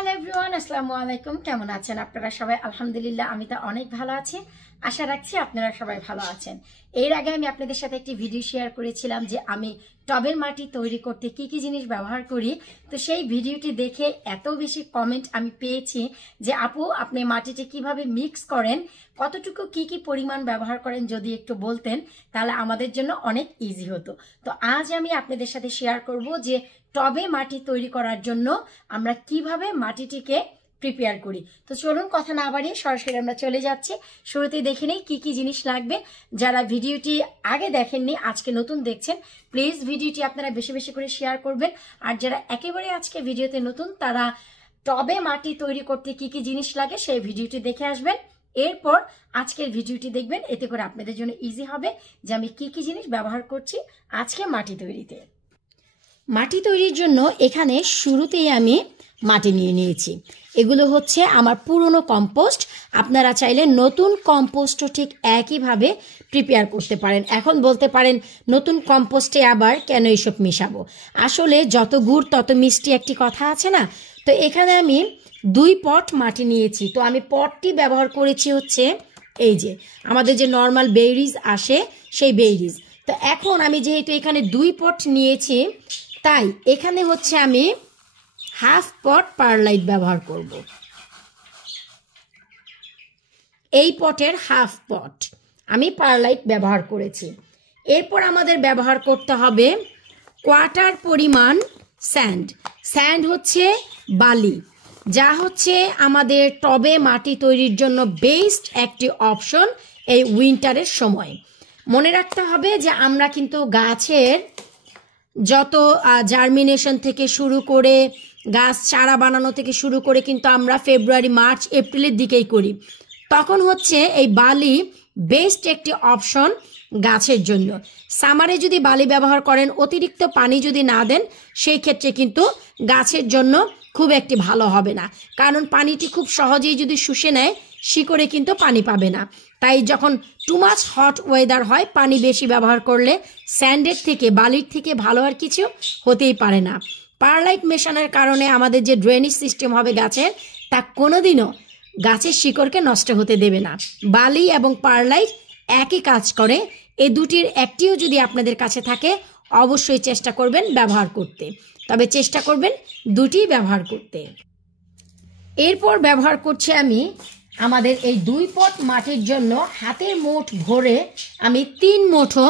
Hello everyone, আসসালামু আলাইকুম। কেমন আছেন আপনারা সবাই? আলহামদুলিল্লাহ, আমি তো অনেক ভালো আছি। আশা রাখছি আপনারা সবাই ভালো আছেন। এর আগে আমি আপনাদের সাথে একটি ভিডিও শেয়ার করেছিলাম যে আমি টবের মাটি তৈরি করতে কি কি জিনিস ব্যবহার করি। তো সেই ভিডিওটি দেখে এত বেশি কমেন্ট আমি পেয়েছি যে আপু, আপনি মাটিটি কিভাবে মিক্স করেন, কতটুকু কি কি পরিমাণ ব্যবহার করেন, যদি একটু বলতেন তাহলে আমাদের জন্য অনেক ইজি হতো। তো আজ আমি আপনাদের সাথে শেয়ার করব যে টবে মাটি তৈরি করার জন্য আমরা কিভাবে মাটিটিকে প্রিপেয়ার করি। তো চলুন কথা না বাড়িয়ে সরাসরি আমরা চলে যাচ্ছি। শুরুতেই দেখে নেই কি কি জিনিস লাগবে। যারা ভিডিওটি আগে দেখেননি, আজকে নতুন দেখছেন, প্লিজ ভিডিওটি আপনারা বেশি বেশি করে শেয়ার করবেন। আর যারা একেবারে আজকে ভিডিওতে নতুন, তারা টবে মাটি তৈরি করতে কি কি জিনিস লাগে সেই ভিডিওটি দেখে আসবেন। এরপর আজকের ভিডিওটি দেখবেন, এতে করে আপনাদের জন্য ইজি হবে যে আমি কি কি জিনিস ব্যবহার করছি আজকে মাটি তৈরিতে। মাটি তৈরির জন্য এখানে শুরুতেই আমি মাটি নিয়ে নিয়েছি। এগুলো হচ্ছে আমার পুরনো কম্পোস্ট। আপনারা চাইলে নতুন কম্পোস্টও ঠিক একইভাবে প্রিপেয়ার করতে পারেন। এখন বলতে পারেন নতুন কম্পোস্টে আবার কেন এইসব মিশাবো? আসলে যত গুড় তত মিষ্টি একটি কথা আছে না? তো এখানে আমি 2 পট মাটি নিয়েছি। তো আমি পটটি ব্যবহার করেছি হচ্ছে এই যে আমাদের যে নর্মাল বেরিজ আসে সেই বেরিজ। তো এখন আমি যেহেতু এখানে 2 পট নিয়েছি, তাই এখানে হচ্ছে আমি হাফ পট পারলাইট ব্যবহার করব। এই পটের হাফ পট আমি পারলাইট ব্যবহার করেছি। এরপর আমাদের ব্যবহার করতে হবে কোয়ার্টার পরিমাণ স্যান্ড। স্যান্ড হচ্ছে বালি, যা হচ্ছে আমাদের টবে মাটি তৈরির জন্য বেস্ট একটি অপশন এই উইন্টারের সময়। মনে রাখতে হবে যে আমরা কিন্তু গাছের যত জার্মিনেশন থেকে শুরু করে গাছ চারা বানানো থেকে শুরু করে কিন্তু আমরা ফেব্রুয়ারি, মার্চ, এপ্রিলের দিকেই করি। তখন হচ্ছে এই বালি বেস্ট একটি অপশন গাছের জন্য। সামারে যদি বালি ব্যবহার করেন, অতিরিক্ত পানি যদি না দেন, সেই ক্ষেত্রে কিন্তু গাছের জন্য খুব একটি ভালো হবে না, কারণ পানিটি খুব সহজেই যদি শুষে নেয়, শিকড়ে কিন্তু পানি পাবে না। তাই যখন টু মাচ হট ওয়েদার হয়, পানি বেশি ব্যবহার করলে স্যান্ডের থেকে, বালির থেকে ভালো আর কিছু হতেই পারে না। পারলাইট মেশানোর কারণে আমাদের যে ড্রেনেজ সিস্টেম হবে গাছের, তা কোনোদিনও গাছের শিকড়কে নষ্ট হতে দেবে না। বালি এবং পারলাইট একই কাজ করে। এই দুটির একটিও যদি আপনাদের কাছে থাকে, অবশ্যই চেষ্টা করবেন ব্যবহার করতে। তবে চেষ্টা করবেন দুটি ব্যবহার করতে। এরপর ব্যবহার করছি আমি আমাদের এই 2 পট মাটির জন্য হাতের মুঠ ভরে আমি 3 মুঠো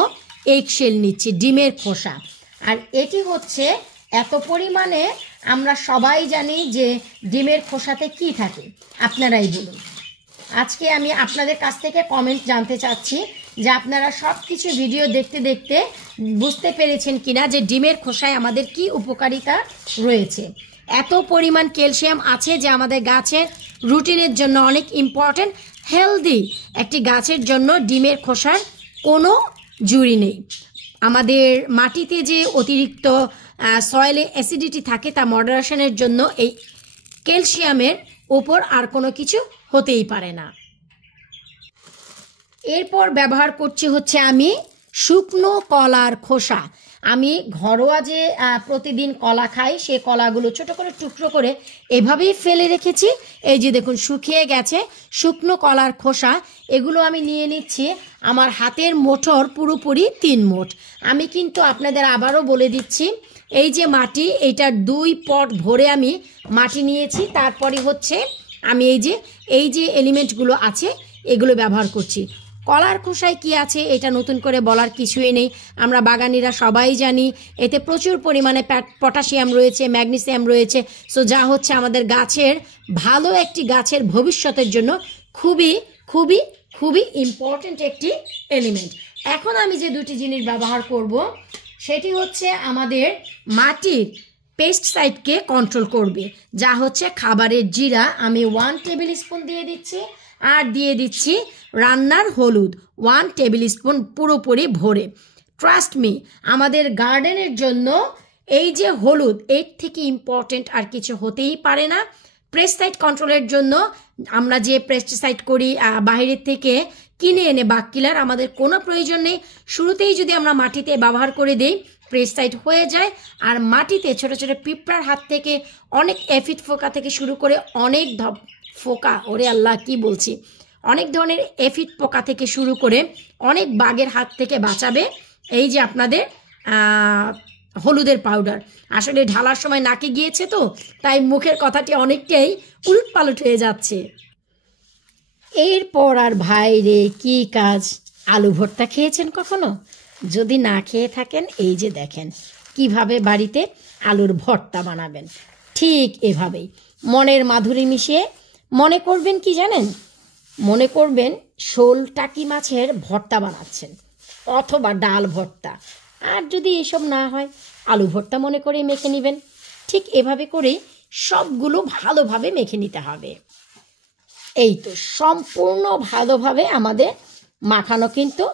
এগশেল নিচ্ছি, ডিমের খোসা। আর এটি হচ্ছে এত পরিমাণে, আমরা সবাই জানি যে ডিমের খোসাতে কি থাকে, আপনারাই বলুন। আজকে আমি আপনাদের কাছ থেকে কমেন্ট জানতে চাচ্ছি যে আপনারা সব কিছু ভিডিও দেখতে দেখতে বুঝতে পেরেছেন কিনা যে ডিমের খোসায় আমাদের কি উপকারিতা রয়েছে। এত পরিমাণ ক্যালসিয়াম আছে যে আমাদের গাছের রুটিনের জন্য অনেক ইম্পর্টেন্ট। হেলদি একটি গাছের জন্য ডিমের খোসার কোনো জুড়ি নেই। আমাদের মাটিতে যে অতিরিক্ত সয়েলে অ্যাসিডিটি থাকে, তা মডারেশনের জন্য এই ক্যালসিয়ামের ওপর আর কোনো কিছু হতেই পারে না। এরপর ব্যবহার করছি হচ্ছে আমি শুকনো কলার খোসা। আমি ঘরোয়া যে প্রতিদিন কলা খাই, সে কলাগুলো ছোট করে টুকরো করে এভাবেই ফেলে রেখেছি। এই যে দেখুন, শুকিয়ে গেছে শুকনো কলার খোসা। এগুলো আমি নিয়ে নিচ্ছি আমার হাতের মুঠোর পুরোপুরি 3 মুঠ। আমি কিন্তু আপনাদের আবারও বলে দিচ্ছি, এই যে মাটি, এইটার 2 পট ভরে আমি মাটি নিয়েছি। তারপরে হচ্ছে আমি এই যে এলিমেন্টগুলো আছে এগুলো ব্যবহার করছি। কলার খোসায় কি আছে এটা নতুন করে বলার কিছুই নেই, আমরা বাগানিরা সবাই জানি। এতে প্রচুর পরিমাণে পটাশিয়াম রয়েছে, ম্যাগনেসিয়াম রয়েছে। সো যা হচ্ছে আমাদের গাছের ভালো একটি গাছের ভবিষ্যতের জন্য খুবই খুবই খুবই ইম্পর্টেন্ট একটি এলিমেন্ট। এখন আমি যে দুটি জিনিস ব্যবহার করব, সেটি হচ্ছে আমাদের মাটির পেস্টিসাইডকে কন্ট্রোল করবে, যা হচ্ছে খাবারের জিরা। আমি 1 টেবিল স্পুন দিয়ে দিচ্ছি, আর দিয়ে দিচ্ছি রান্নার হলুদ 1 টেবিল স্পুন পুরোপুরি ভরে। ট্রাস্ট মি, আমাদের গার্ডেনের জন্য এই যে হলুদ, এর থেকে ইম্পর্টেন্ট আর কিছু হতেই পারে না। পেস্টিসাইড কন্ট্রোলের জন্য আমরা যে পেস্টিসাইড করি বাইরের থেকে কিনে এনে, বাক কিলার আমাদের কোনো প্রয়োজন নেই। শুরুতেই যদি আমরা মাটিতে ব্যবহার করে দেই, প্রেসাইড হয়ে যায়। আর মাটিতে ছোট ছোট পিঁপড়ার হাত থেকে, অনেক এফিড ফোকা থেকে শুরু করে অনেক ফোকা, ওরে আল্লাহ কি বলছি, অনেক ধরনের এফিড পোকা থেকে শুরু করে অনেক বাঘের হাত থেকে বাঁচাবে এই যে আপনাদের হলুদের পাউডার। আসলে ঢালার সময় নাকে গিয়েছে তো, তাই মুখের কথাটি অনেকটাই উলটপালট হয়ে যাচ্ছে। এরপর আর ভাই রে কি কাজ, আলু ভর্তা খেয়েছেন কখনো? যদি না খেয়ে থাকেন, এই যে দেখেন কিভাবে বাড়িতে আলুর ভর্তা বানাবেন। ঠিক এভাবেই মনের মাধুরী মিশিয়ে মনে করবেন কি জানেন, মনে করবেন শোল টাকি মাছের ভর্তা বানাচ্ছেন অথবা ডাল ভর্তা। আর যদি এসব না হয়, আলু ভর্তা মনে করে মেখে নেবেন। ঠিক এভাবে করে সবগুলো ভালোভাবে মেখে নিতে হবে। এই তো সম্পূর্ণ ভালোভাবে আমাদের মাখানো কিন্তু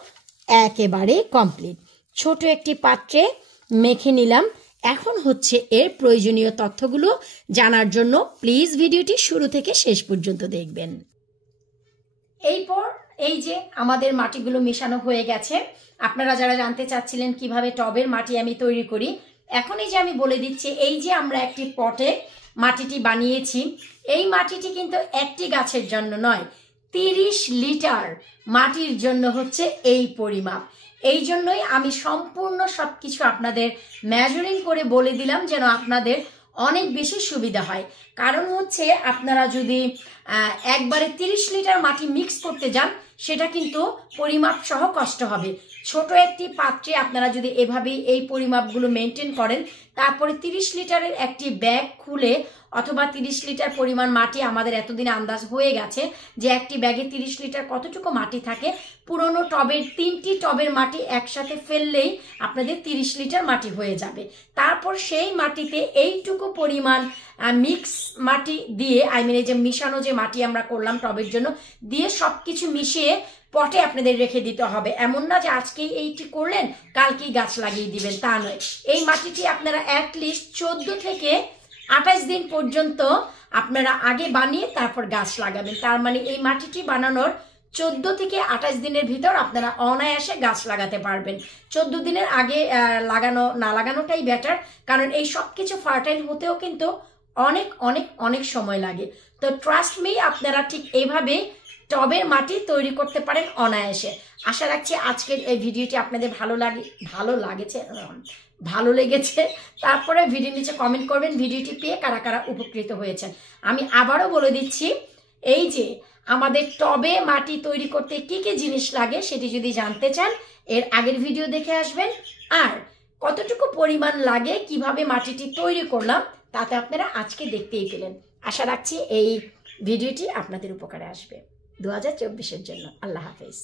একেবারে কমপ্লিট। ছোট একটি পাত্রে মেখে নিলাম। এখন হচ্ছে এর প্রয়োজনীয় তথ্যগুলো জানার জন্য প্লিজ ভিডিওটি শুরু থেকে শেষ পর্যন্ত দেখবেন। এরপর এই যে আমাদের মাটিগুলো মেশানো হয়ে গেছে। আপনারা যারা জানতে চাচ্ছিলেন কিভাবে টবের মাটি আমি তৈরি করি, এখন এই যে আমি বলে দিচ্ছি, এই যে আমরা একটি পটে মাটিটি বানিয়েছি, এই মাটিটি কিন্তু একটি গাছের জন্য নয়, 30 লিটার মাটির জন্য হচ্ছে এই পরিমাপ। এই জন্যই আমি সম্পূর্ণ সবকিছু আপনাদের মেজারিং করে বলে দিলাম, যেন আপনাদের অনেক বেশি সুবিধা হয়। কারণ হচ্ছে আপনারা যদি একবারে 30 লিটার মাটি মিক্স করতে যান, সেটা কিন্তু পরিমাপ সহ কষ্ট হবে। ছোট একটি পাত্রে আপনারা যদি এভাবে এই পরিমাপগুলো মেনটেন করেন, তারপরে 30 লিটারের একটি ব্যাগ খুলে অথবা 30 লিটার পরিমাণ মাটি, আমাদের এতদিন আন্দাজ হয়ে গেছে যে একটি ব্যাগে 30 লিটার কতটুকু মাটি থাকে। পুরনো টবের 3টি টবের মাটি একসাথে ফেললেই আপনাদের 30 লিটার মাটি হয়ে যাবে। তারপর সেই মাটিতে এইটুকু পরিমাণ মিক্স মাটি দিয়ে, এই যে মিশানো যে মাটি আমরা করলাম টবের জন্য, দিয়ে সবকিছু মিশিয়ে পটে আপনাদের রেখে দিতে হবে। এমন না যে আজকেই এইটি করলেন কালকেই গাছ লাগিয়ে দিবেন, তা নয়। এই মাটিটি আপনারা অ্যাটলিস্ট 14 থেকে 28 দিন পর্যন্ত আপনারা আগে বানিয়ে তারপর গাছ লাগাবেন। তার মানে এই মাটিটি বানানোর 14 থেকে 28 দিনের ভিতর আপনারা অনায়াসে গাছ লাগাতে পারবেন। 14 দিনের আগে লাগানো না লাগানোটাই বেটার, কারণ এই সব কিছু ফার্টাইল হতেও কিন্তু অনেক অনেক অনেক সময় লাগে। তো ট্রাস্ট মি, আপনারা ঠিক এইভাবে টবের মাটি তৈরি করতে পারেন অনায়াসে। আশা রাখছি আজকের এই ভিডিওটি আপনাদের ভালো লেগেছে। তারপরে ভিডিও নিচে কমেন্ট করবেন ভিডিওটি পেয়ে কারা কারা উপকৃত হয়েছেন। আমি আবারও বলে দিচ্ছি, এই যে আমাদের টবে মাটি তৈরি করতে কি কি জিনিস লাগে সেটি যদি জানতে চান, এর আগের ভিডিও দেখে আসবেন। আর কতটুকু পরিমাণ লাগে, কিভাবে মাটিটি তৈরি করলাম, তাতে আপনারা আজকে দেখতেই পেলেন। আশা রাখছি এই ভিডিওটি আপনাদের উপকারে আসবে 2024-এর জন্য। আল্লাহ হাফেজ।